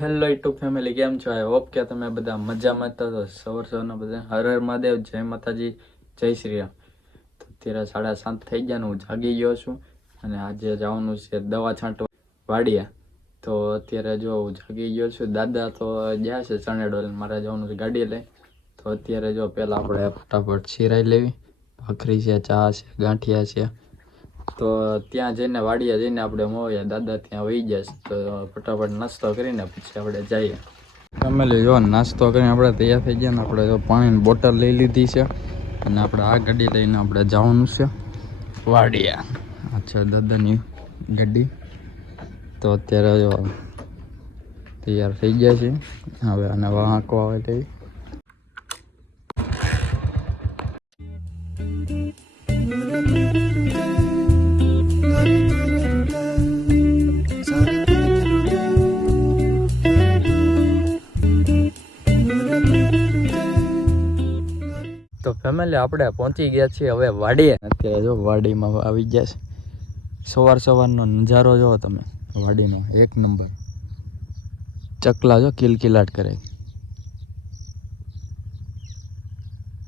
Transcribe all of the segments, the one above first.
Hello YouTube family, કેમ છો? I hope કે તમે બધા મજામાં હતા. તો સવારના બધા હર હર મહાદેવ, જય માતાજી, જય શ્રી રામ. તો અત્યારે 7:30 થઈ ગયા ને હું જાગી ગયો છું અને આજે જવાનું છે દવા છાંટવા વાડિયા. તો અત્યારે જો હું જાગી ગયો છું. દાદા તો ગયા છે ચણેડોલ, મારે જવાનું છે ગાડી લઈ. તો અત્યારે જો પહેલાં આપણે ફટાફટ શિરાઈ લેવી, ભાખરી છે, ચા છે, ગાંઠિયા છે. તો ત્યાં જઈને વાડિયા જઈને આપણે મોયા દાદા ત્યાં વહી જશે. તો ફટાફટ નાસ્તો કરીને પછી આપણે જઈએ. ફેમિલી જો નાસ્તો કરીને આપણે તૈયાર થઈ ગયા ને આપણે જો પાણીની બોટલ લઈ લીધી છે અને આપણે આ ગાડી લઈને આપણે જવાનું છે વાડિયા. અચ્છા, દાદાની ગાડી. તો અત્યારે જો તૈયાર થઈ ગયા છે. હવે આને વાંકો આવે તેવી. તો ફેમિલી આપણે પહોંચી ગયા છીએ હવે વાડીએ. અત્યારે જો વાડીમાં આવી ગયા છે. સવારનો નજારો જોવો તમે વાડીનો, એક નંબર. ચકલા જો કિલકિલાટ કરે,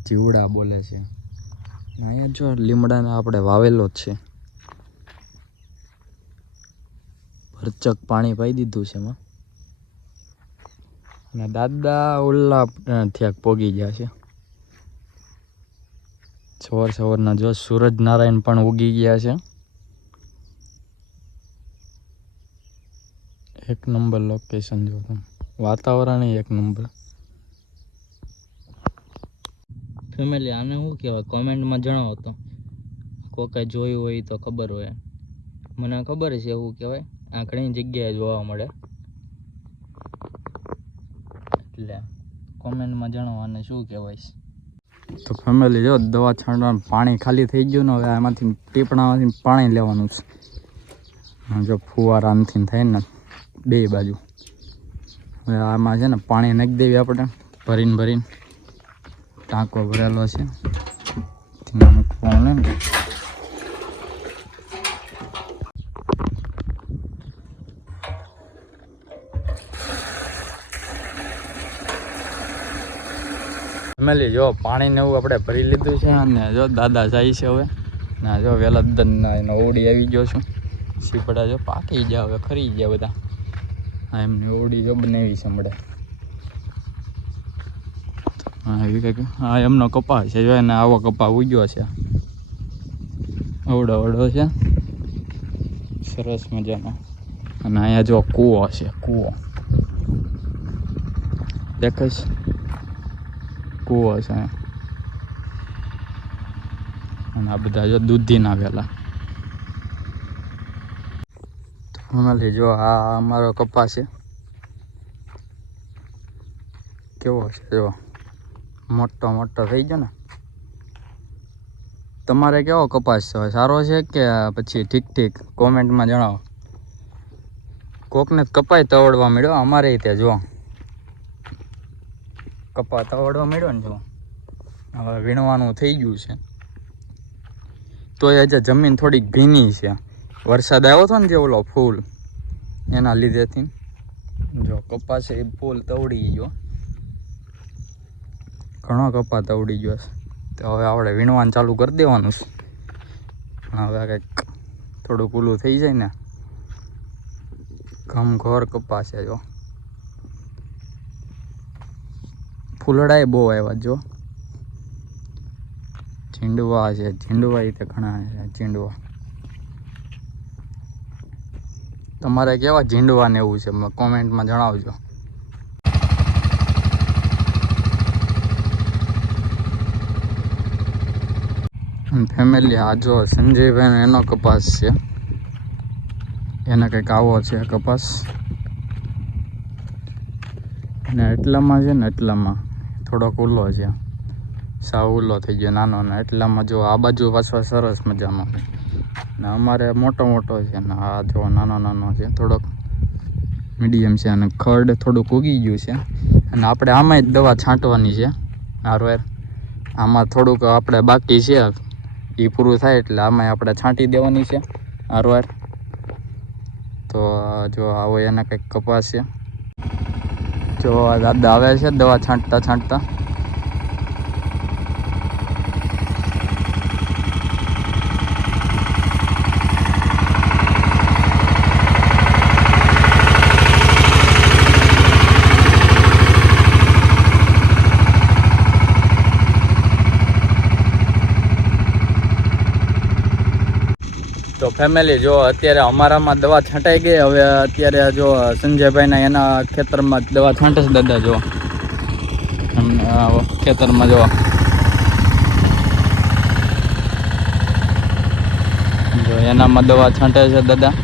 જીવડા બોલે છે. અહીંયા જો લીમડાને આપણે વાવેલો જ છે. ભરચક પાણી પાઈ દીધું છે એમાં. અને દાદા ઓલા થયા પોગી ગયા છે. સવારના જો સૂરજ નારાયણ પણ ઉગી ગયા છે. એક નંબર લોકેશન જો તમે, વાતાવરણ એક નંબર. ફેમિલી આને શું કહેવાય કોમેન્ટમાં જણાવો. તો કોઈ જોયું હોય તો ખબર હોય. મને ખબર છે એવું કહેવાય, આ ઘણી જગ્યાએ જોવા મળે. એટલે કોમેન્ટમાં જણાવો આને શું કહેવાય. તો ફેમિલી જો દવા છાંટવાનું પાણી ખાલી થઈ ગયું ને, હવે આમાંથી ટીપણામાંથી પાણી લેવાનું છે. જો ફુવારા આમથી થાય ને બે બાજુ. હવે આમાં છે ને પાણી નાખી દેવી આપણે ભરીને. ટાંકો ભરેલો છે. ફેમિલી જો પાણી ને એવું આપણે ભરી લીધું છે અને જો દાદા જાય છે હવે. ના જો વહેલા દરના એનો ઓડી આવી ગયો છું. સીપડા જો પાકી ગયા, હવે ખરી ગયા બધા. હા, એમની ઓડી જો બનાવી છે મળે. હા એવી કંઈક. હા, એમનો કપા છે જો, એને આવો કપા ઉગ્યો છે. અવડો છે સરસ મજાનો. અને અહીંયા જો કૂવો છે, કૂવો દેખાય છે, કૂવો છે. અને આ બધા જો દૂધીના વેલા. ફેમિલી જો આ અમારો કપાસ છે. કેવો છે જો, મોટો થઈ ગયો ને. તમારે કેવો કપાસ છે? સારો છે કે પછી ઠીક? કોમેન્ટમાં જણાવો. કોકને કપાય તવડવા મળ્યો, અમારે ત્યાં જો કપા તવડવા મળ્યો ને. જો હવે વીણવાનું થઈ ગયું છે. તોય હજી જમીન થોડીક ભીની છે. વરસાદ આવ્યો હતો ને જે ઓલો ફૂલ, એના લીધેથી જો કપાસ એ ફૂલ તવડી ગયો. ઘણો કપા તવડી ગયો છે. તો હવે આપણે વીણવાનું ચાલુ કરી દેવાનું છે. હવે કંઈક થોડુંક ઓલું થઈ જાય ને, ઘર કપા છે. જો ફૂલડાય બહુ આવ્યા જો. ઝીંડવા છે, ઝીંડવા એ ઘણા છે. ઝીંડવા તમારે કેવા ઝીંડવા ને એવું છે કોમેન્ટમાં જણાવજો. ફેમિલી આ જો સંજયભાઈ એનો કપાસ છે. એને કંઈક આવો છે કપાસ. અને એટલામાં છે ને, એટલામાં થોડોક ઓલો છે, સાવ ઓલો થઈ ગયો નાનો. ને એટલામાં જો આ બાજુ પાછો સરસ મજાનો છે. ને અમારે મોટો છે ને આ જો નાનો છે, થોડોક મીડિયમ છે. અને ખડ થોડુંક ઉગી ગયું છે. અને આપણે આમાં જ દવા છાંટવાની છે. આમાં થોડુંક આપણે બાકી છે, એ પૂરું થાય એટલે આમાં આપણે છાંટી દેવાની છે હારવાર. તો જો આવો એના કંઈક કપાસ છે. જો દાદા આવે છે દવા છાંટતા છાંટતા. તો ફેમિલી જો અત્યારે અમારામાં દવા છાંટાઈ ગઈ. હવે અત્યારે જો સંજયભાઈના એના ખેતરમાં દવા છાંટે છે દાદા. જો ખેતરમાં જો એનામાં દવા છાંટે છે દાદા.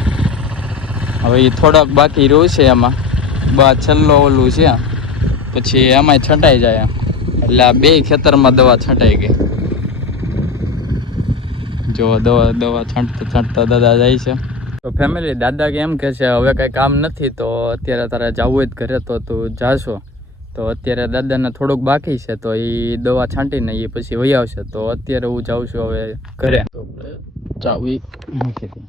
હવે એ થોડોક બાકી રહ્યું છે એમાં છેલ્લો ઓલું છે, પછી એમાંય છંટાઈ જાય. એટલે આ બે ખેતરમાં દવા છંટાઈ ગઈ. જો દવા છાંટતા છાંટતા દાદા જાય છે. તો ફેમિલી દાદા કે એમ કહે છે હવે કંઈ કામ નથી તો અત્યારે તારે જવું હોય ઘરે તો તું જાશો. તો અત્યારે દાદાને થોડુંક બાકી છે તો એ દવા છાંટીને એ પછી વહી આવશે. તો અત્યારે હું જાઉં છું હવે ઘરે. તો ચાવી મૂકી દે.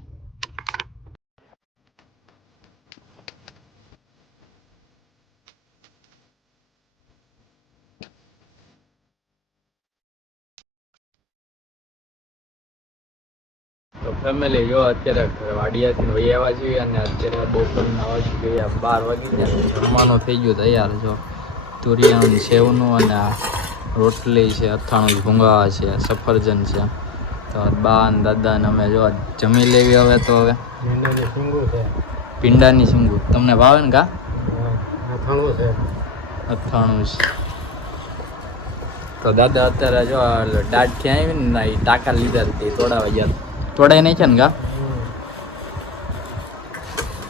તો ફેમિલી જો અત્યારે વાડિયાથી વહી આવ્યા છીએ અને અત્યારે બપોરના વાગી ગયા 12 વાગી ગયા. જમવાનું થઈ ગયું તૈયાર. જો તુરિયાનું સેવનું અને રોટલી છે, અથાણું ભૂંગા છે, સફરજન છે. તો બા અને દાદા ને અમે જો જમી લેવી હવે. તો હવે પીંડાની સિંગુ તમને ભાવે ને? કા અથાણું છે. તો દાદા અત્યારે જો દાઢ ક્યાં આવી ને એ ટાંકા લીધા હતી તોડાવા ગયા. તોડાય નહીં છે ને? કા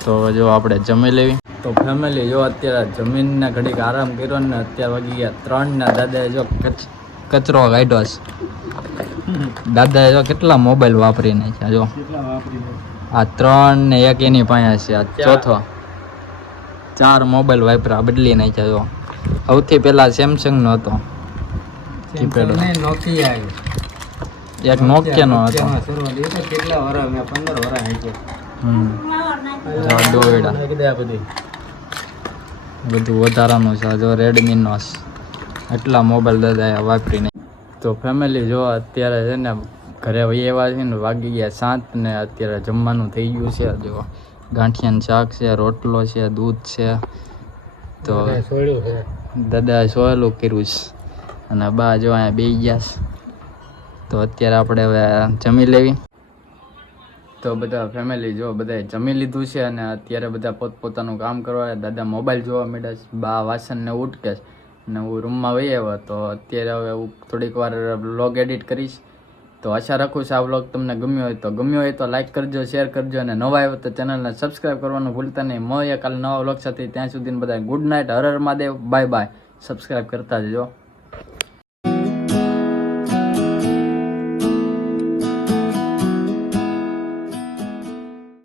તો જો આપણે જમી લેવી. તો ફેમિલી જો અત્યારે જમીનને ઘડીક આરામ કર્યો ને અત્યારે વાગી ગયા 3 ને દાદાએ જો કચરો કાઢ્યો છે. દાદાએ જો કેટલા મોબાઈલ વાપરી નાખ્યા. જો આ 3 ને 1 એની પાસે છે, આ ચોથો. 4 મોબાઈલ વાપરા બદલી નાખ્યા. જો સૌથી પહેલા સેમસંગ નો હતો, એક નોકિયાનો હતો. કેટલા વર્ષ? મેં 15 વર્ષ બધું વધારાનું છે. જો રેડમીનો એટલા મોબાઈલ દાદા વાપરીને. તો ફેમિલી જો અત્યારે છે ને ઘરે વહી આવ્યા છે ને વાગી ગયા 7 ને અત્યારે જમવાનું થઈ ગયું છે. જો ગાંઠિયાનું શાક છે, રોટલો છે, દૂધ છે. તો દાદા સોયેલું કર્યું છે અને બા જો અહીંયા બેસી ગયા છે. તો અત્યારે આપણે હવે જમી લેવી. તો બધા ફેમિલી જો બધાએ જમી લીધું છે અને અત્યારે બધા પોતપોતાનું કામ કરવા. દાદા મોબાઈલ જોવા માંડ્યા છે, બા વાસણને ઉટકે છે અને હું રૂમમાં વહી આવ્યો. તો અત્યારે હવે હું થોડીક વાર વ્લોગ એડિટ કરીશ. તો આશા રાખું છું આ વ્લોગ તમને ગમ્યો હોય તો લાઈક કરજો, શેર કરજો અને નવા આવ્યો તો ચેનલને સબસ્ક્રાઈબ કરવાનું ભૂલતા નહીં. મળીએ કાલે નવા વ્લોગ સાથે. ત્યાં સુધી બધા ગુડ નાઇટ. હર હર મહાદેવ. Bye bye. સબસ્ક્રાઈબ કરતા જજો.